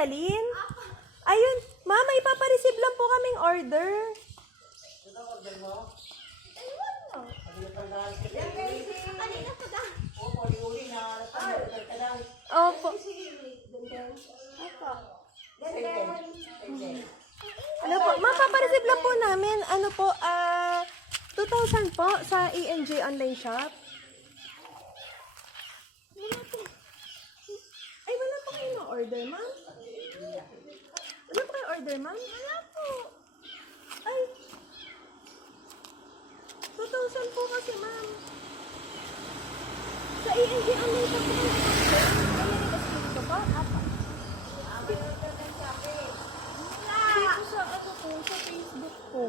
Yalin? Ayun, mama, ipapareceive lang po kaming order. Ito order mo? Kanina pa daw. Opo, uli na order ka daw. Opo. Ano po, mapapareceive lang po namin. Ano po, 2,000 po sa ENJ online shop. Ay, wala pa kayo na order, ma'am? Wala pa kayo order, ma'am? Wala po. Ay, 2,000 po kasi, ma'am. Sa ENJ online shop po kayo. Ayan, ito po. Apa. Dito sa ano po, sa Facebook po.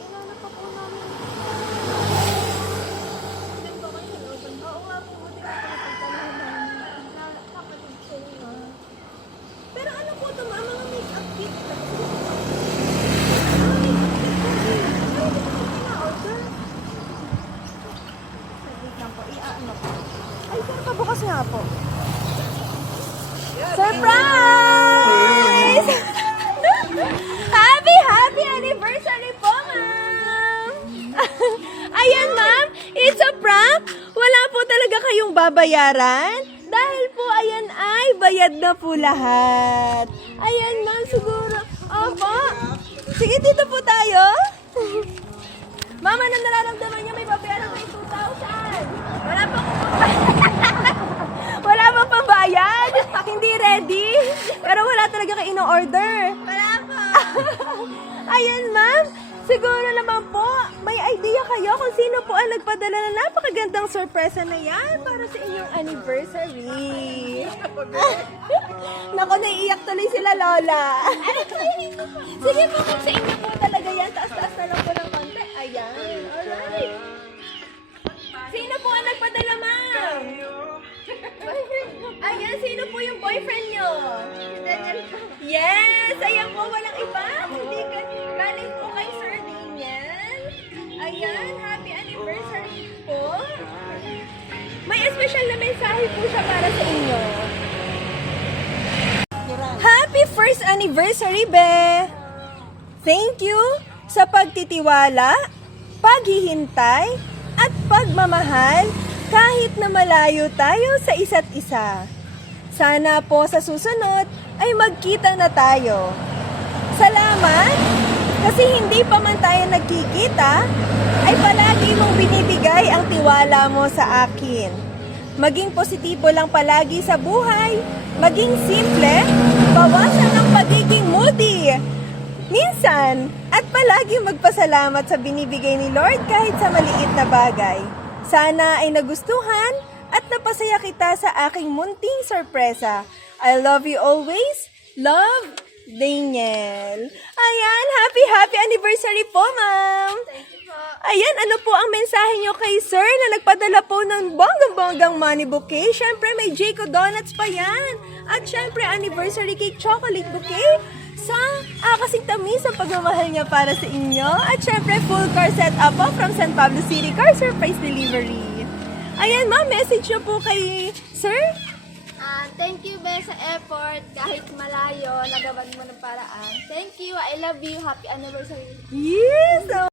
Inano pa po namin. Hindi po kayo nag-open. Oo nga po, buti ka po napagdalaman. Kapatid ko nga. Pero ano po ito, mga make-up kit. Mga make-up kit po eh. Pero hindi ko po na-order. Saglit lang po, i-ano po. Ay, pero pabukas nga po. Surprise! Happy anniversary po, ma'am! Ayan, ma'am, it's a prank. Wala po talaga kayong babayaran. Dahil po, ayan ay bayad na po lahat. Ayan, ma'am, siguro. Opo. Sige, dito po tayo. Ma'am, anong nararamdaman niya? May babayaran kayo 2,000. Wala pa akong wala pa pambayad. Hindi ready. Pero wala talaga kayo ino-order. Wala po. Ayan, ma'am. Siguro naman po, may idea kayo kung sino po ang nagpadala ng napakagandang sorpresa na yan para sa inyong anniversary. Naku, naiiyak tuloy sila, Lola. Sige po, kung sa inyo po talaga yan. Taas-taas na lang po ng konti. Ayan. Alright. Sino po ang nagpadala, ma'am? Ayan, sino po yung boyfriend nyo? Yes! Ayan po, walang iba. Hindi ka, galing po kay Sir Daniel. Ayan, happy anniversary po. May special na mensahe po siya para sa inyo. Happy first anniversary, Be! Thank you sa pagtitiwala, paghihintay, at pagmamahal kahit na malayo tayo sa isa't isa. Sana po sa susunod ay magkita na tayo. Salamat kasi hindi pa man tayo nagkikita ay palagi mong binibigay ang tiwala mo sa akin. Maging positibo lang palagi sa buhay, maging simple, bawasan ang pagiging moody. Minsan, at palagi magpasalamat sa binibigay ni Lord kahit sa maliit na bagay. Sana ay nagustuhan at napasaya kita sa aking munting sorpresa. I love you always. Love, Daniel. Ayan, happy anniversary po, ma'am. Thank you po. Ayan, ano po ang mensahe nyo kay sir na nagpadala po ng bonggang-bonggang money bouquet? Siyempre, may Jayco Donuts pa yan. At siyempre, anniversary cake chocolate bouquet sa kasing tamis ang pagmamahal niya para sa inyo. At syempre, full car setup po from San Pablo City Car Surprise Delivery. Ayan, ma'am, message niyo po kay sir. Thank you, Be, sa effort. Kahit malayo, nagawan mo ng paraan. Thank you. I love you. Happy anniversary. Yes!